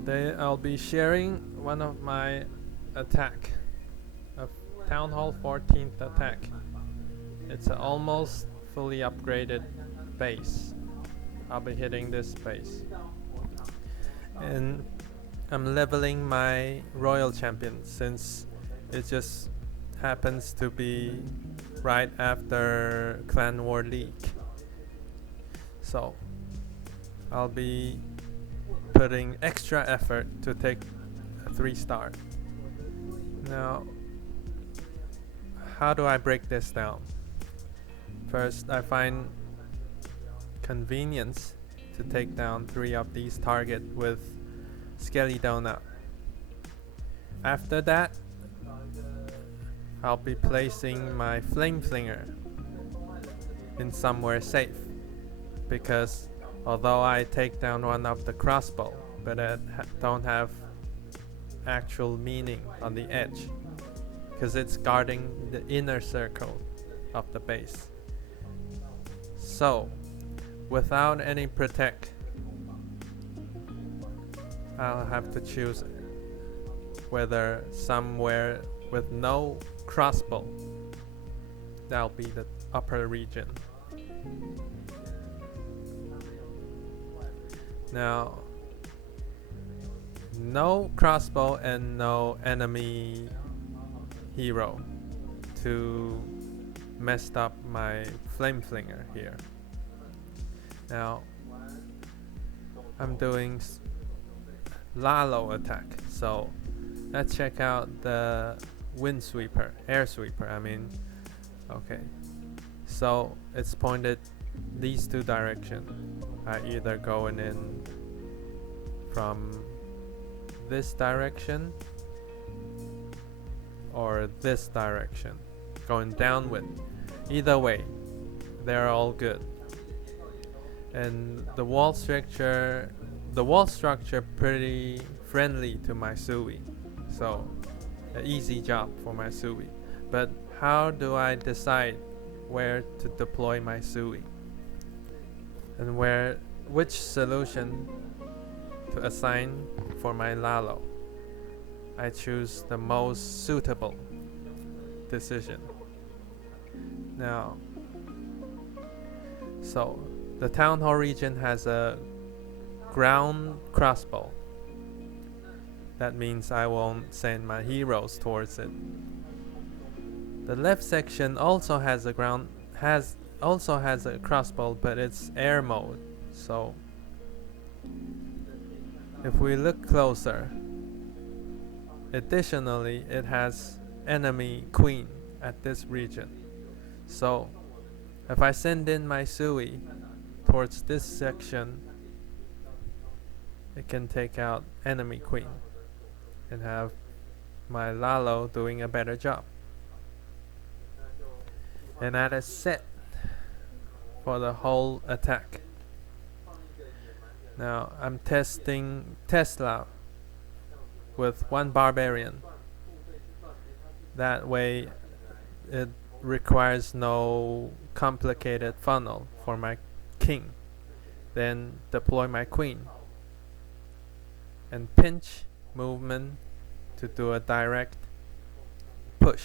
Today I'll be sharing one of my attack, a Town Hall 14th attack. It's an almost fully upgraded base. I'll be hitting this base. And I'm leveling my Royal Champion since it just happens to be right after Clan War League. So I'll be putting extra effort to take a 3-star. Now, how do I break this down? First, I find convenience to take down 3 of these targets with Skelly Donut. After that, I'll be placing my Flame Flinger in somewhere safe, because although I take down one of the crossbow, but it don't have actual meaning on the edge, because it's guarding the inner circle of the base. So, without any protect, I'll have to choose whether somewhere with no crossbow, that'll be the upper region. Now, no crossbow and no enemy hero to mess up my Flame Flinger here. Now, I'm doing lalo attack, so let's check out the wind sweeper, air sweeper I mean. Okay, so it's pointed these 2 directions. I either going in from this direction or this direction, going downwind. Either way, they're all good. And the wall structure pretty friendly to my Sui, so an easy job for my Sui. But how do I decide where to deploy my Sui and which solution to assign for my lalo? I choose the most suitable decision. Now, so the Town Hall region has a ground crossbow. That means I won't send my heroes towards it. The left section also has a crossbow, but it's air mode. So if we look closer, additionally it has enemy queen at this region. So if I send in my Sui towards this section, it can take out enemy queen and have my lalo doing a better job. And that is set for the whole attack. Now I'm testing Tesla with 1 barbarian. That way it requires no complicated funnel for my king. Then deploy my queen and pinch movement to do a direct push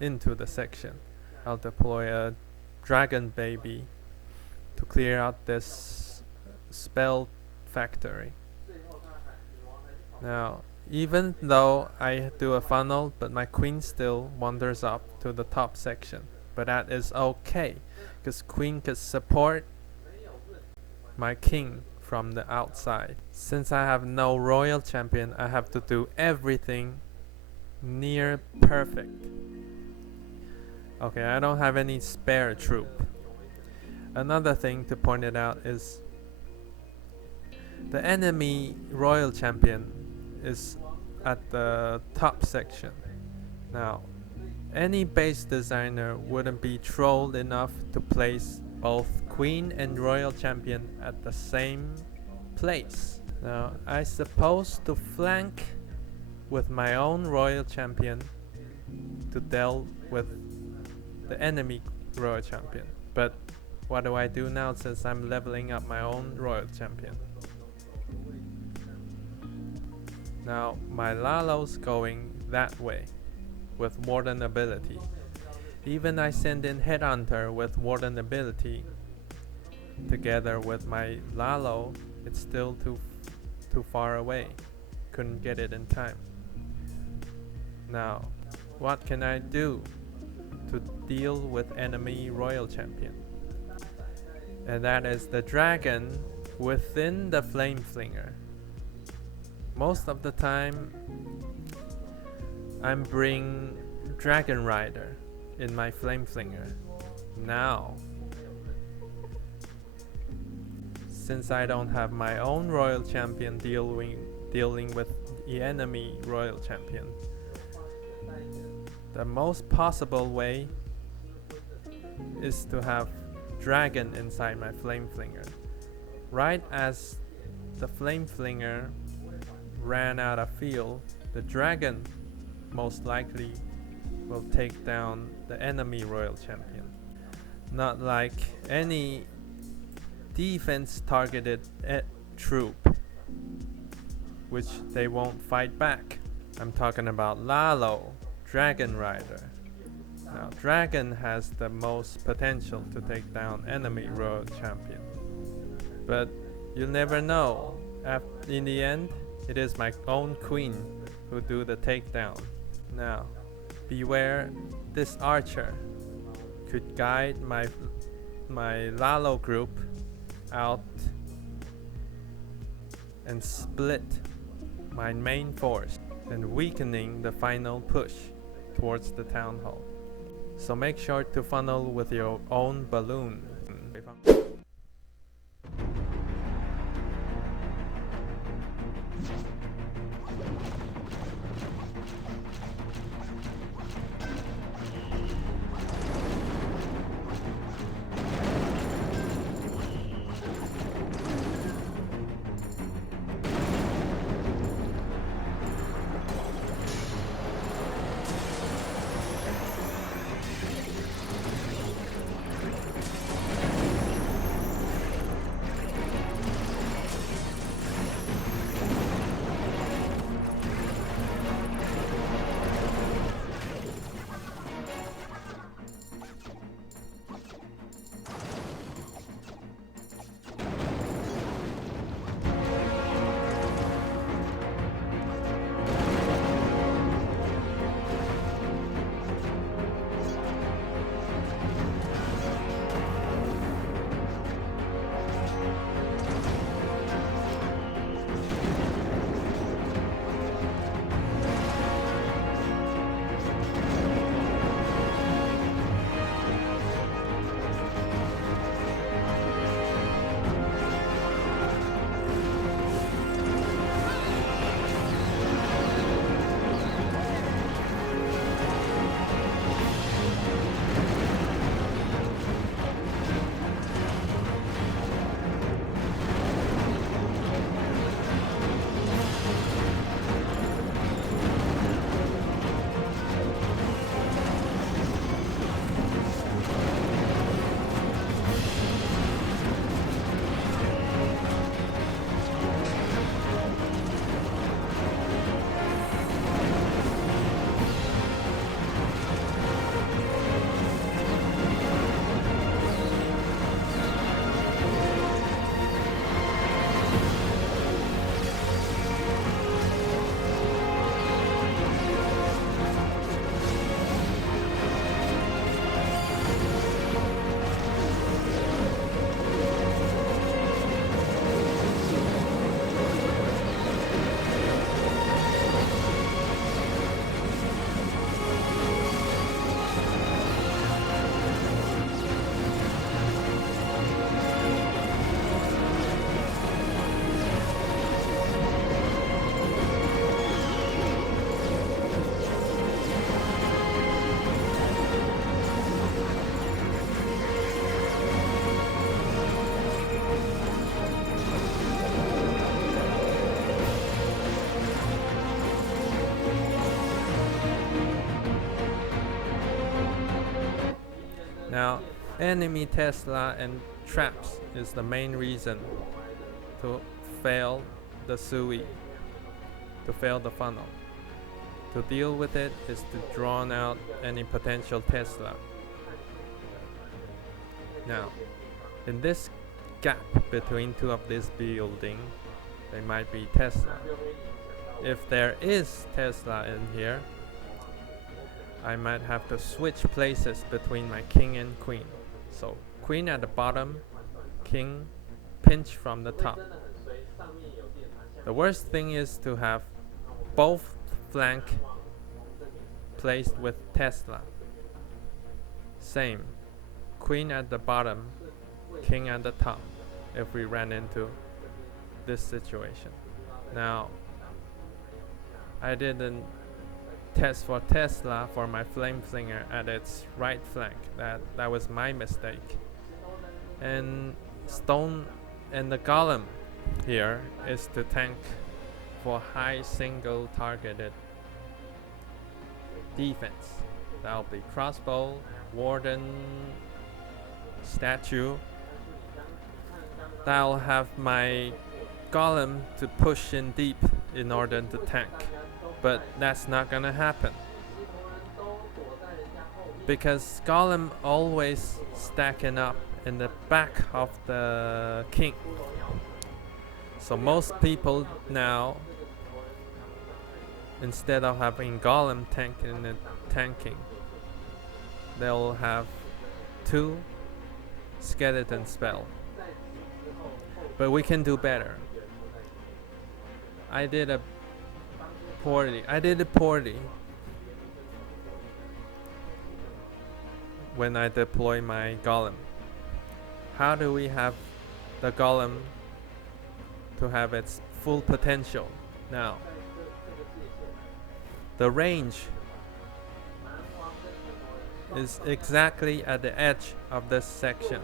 into the section. I'll deploy a dragon baby to clear out this spell factory. Now, even though I do a funnel, but my queen still wanders up to the top section. But that is okay, because queen could support my king from the outside. Since I have no royal champion, I have to do everything near perfect. Okay, I don't have any spare troop. Another thing to point it out is the enemy royal champion is at the top section. Now, any base designer wouldn't be trolled enough to place both queen and royal champion at the same place. Now, I suppose to flank with my own royal champion to deal with the enemy royal champion. But what do I do now since I'm leveling up my own royal champion? Now my Lalo's going that way with Warden ability. Even I send in Headhunter with Warden ability together with my Lalo, it's still too far away. Couldn't get it in time. Now, what can I do to deal with enemy Royal Champion? And that is the dragon within the Flame Flinger. Most of the time, I'm bring Dragon Rider in my Flame Flinger. Now, since I don't have my own Royal Champion dealing with the enemy Royal Champion, the most possible way is to have Dragon inside my Flame Flinger. Right as the Flame Flinger ran out of fuel, the Dragon most likely will take down the enemy Royal Champion. Not like any defense targeted troop, which they won't fight back. I'm talking about Lalo, Dragon Rider. Now Dragon has the most potential to take down enemy Royal Champion, but you'll never know. In the end, it is my own queen who do the takedown. Now, beware, this archer could guide my Lalo group out and split my main force and weakening the final push towards the town hall. So make sure to funnel with your own balloon. Now, enemy Tesla and traps is the main reason to fail the Sui, to fail the funnel. To deal with it is to draw out any potential Tesla. Now, in this gap between two of these buildings, they might be Tesla. If there is Tesla in here, I might have to switch places between my king and queen. So queen at the bottom, king pinch from the top. The worst thing is to have both flank placed with Tesla. Same, queen at the bottom, king at the top, if we ran into this situation. Now, I didn't test for Tesla for my flame flinger at its right flank. That was my mistake. And stone and the golem here is to tank for high single targeted defense. That'll be crossbow, warden, statue. That'll have my golem to push in deep in order to tank. But that's not gonna happen, because golem always stacking up in the back of the king. So most people now, instead of having golem tanking, they'll have 2 skeleton spell. But we can do better. I did it poorly when I deploy my golem. How do we have the golem to have its full potential? Now, the range is exactly at the edge of this section.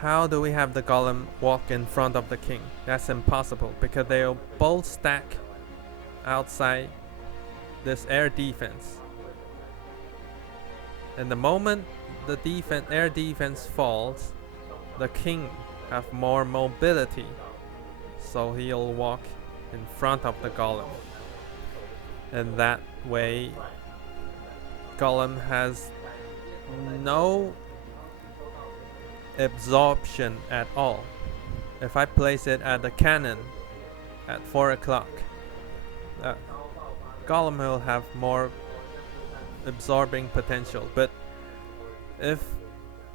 How do we have the golem walk in front of the king? That's impossible, because they'll both stack outside this air defense. And the moment the air defense falls, the king have more mobility, so he'll walk in front of the golem. And that way, golem has no absorption at all. If I place it at the cannon at 4 o'clock, golem will have more absorbing potential. But if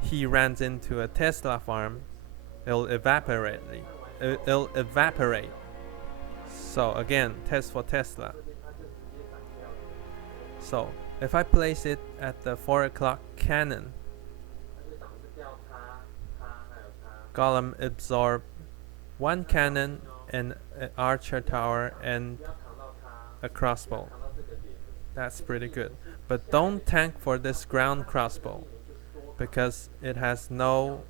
he runs into a Tesla farm, it'll evaporate. So again, test for Tesla. So if I place it at the 4 o'clock cannon, golem absorb 1 cannon and an archer tower and a crossbow. That's pretty good. But don't tank for this ground crossbow, because it has no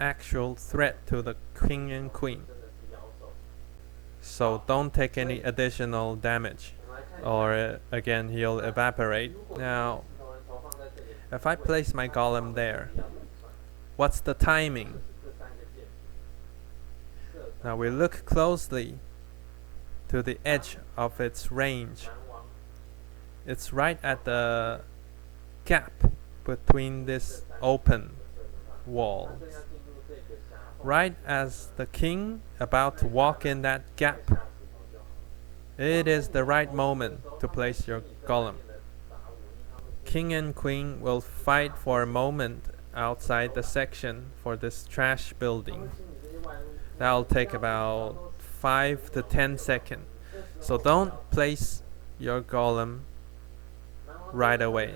actual threat to the king and queen. So don't take any additional damage, or again he'll evaporate. Now, if I place my golem there, what's the timing? Now we look closely to the edge of its range. It's right at the gap between this open walls. Right as the king about to walk in that gap, it is the right moment to place your golem. King and queen will fight for a moment outside the section for this trash building. That'll take about 5 to 10 seconds. So don't place your golem right away.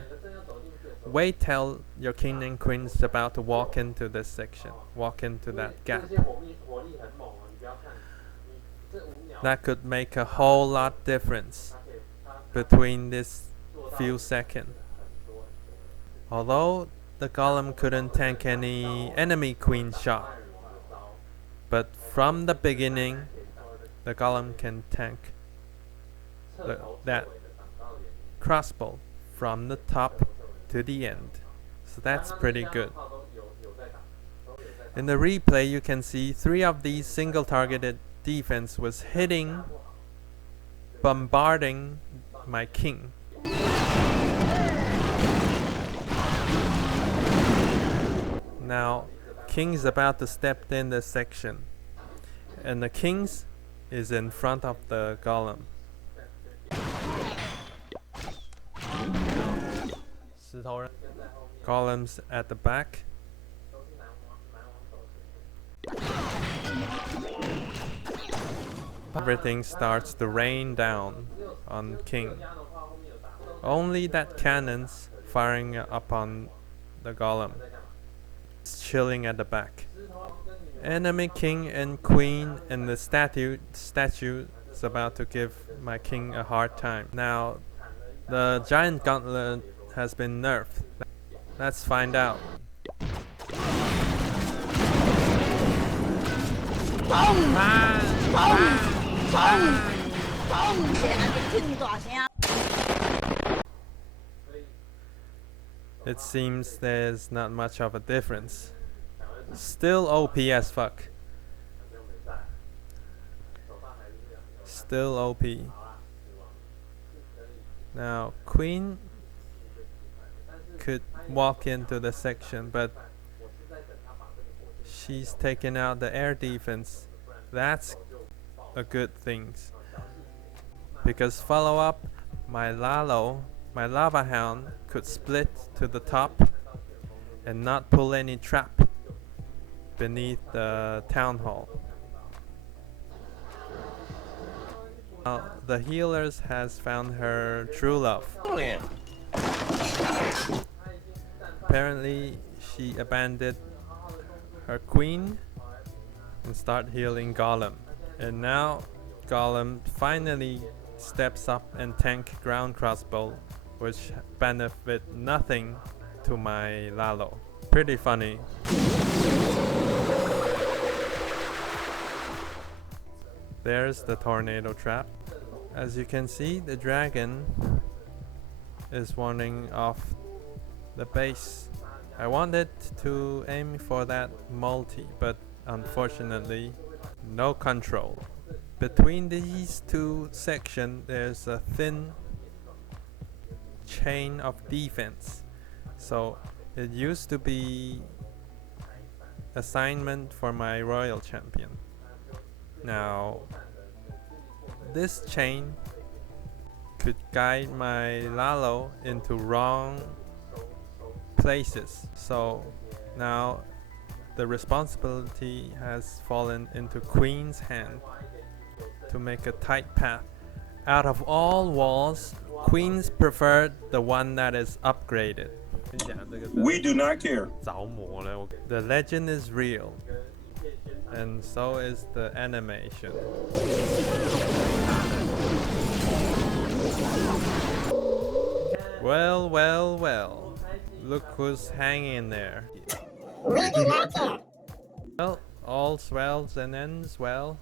Wait till your king and queen is about to walk into this section, walk into that gap. That could make a whole lot difference between this few seconds. Although the golem couldn't tank any enemy queen shot, but from the beginning, the golem can tank that crossbow from the top to the end. So that's pretty good. In the replay, you can see 3 of these single targeted defense was bombarding my king. Now, king's about to step in the section, and the king's is in front of the golem. Golem's at the back. Everything starts to rain down on king. Only that cannon's firing upon the golem. It's chilling at the back. Enemy king and queen and the statue is about to give my king a hard time. Now, the giant gauntlet has been nerfed. Let's find out. It seems there's not much of a difference. Still OP as fuck. Still OP. Now, queen could walk into the section, but she's taking out the air defense. That's a good thing, because follow up, my lava hound could split to the top and not pull any trap beneath the town hall. Now, the healers has found her true love. Apparently, she abandoned her queen and start healing Golem. And now, Golem finally steps up and tank ground crossbow, which benefit nothing to my Lalo. Pretty funny. There's the tornado trap. As you can see, the dragon is wandering off the base. I wanted to aim for that multi, but unfortunately, no control. Between these two sections, there's a thin chain of defense. So it used to be assignment for my royal champion. Now, this chain could guide my Lalo into wrong places. So now the responsibility has fallen into Queen's hand to make a tight path. Out of all walls, Queens preferred the one that is upgraded. We do not care. The legend is real, and so is the animation. Well, well, well. Look who's hanging there. We do not care. Well, all swells and ends well.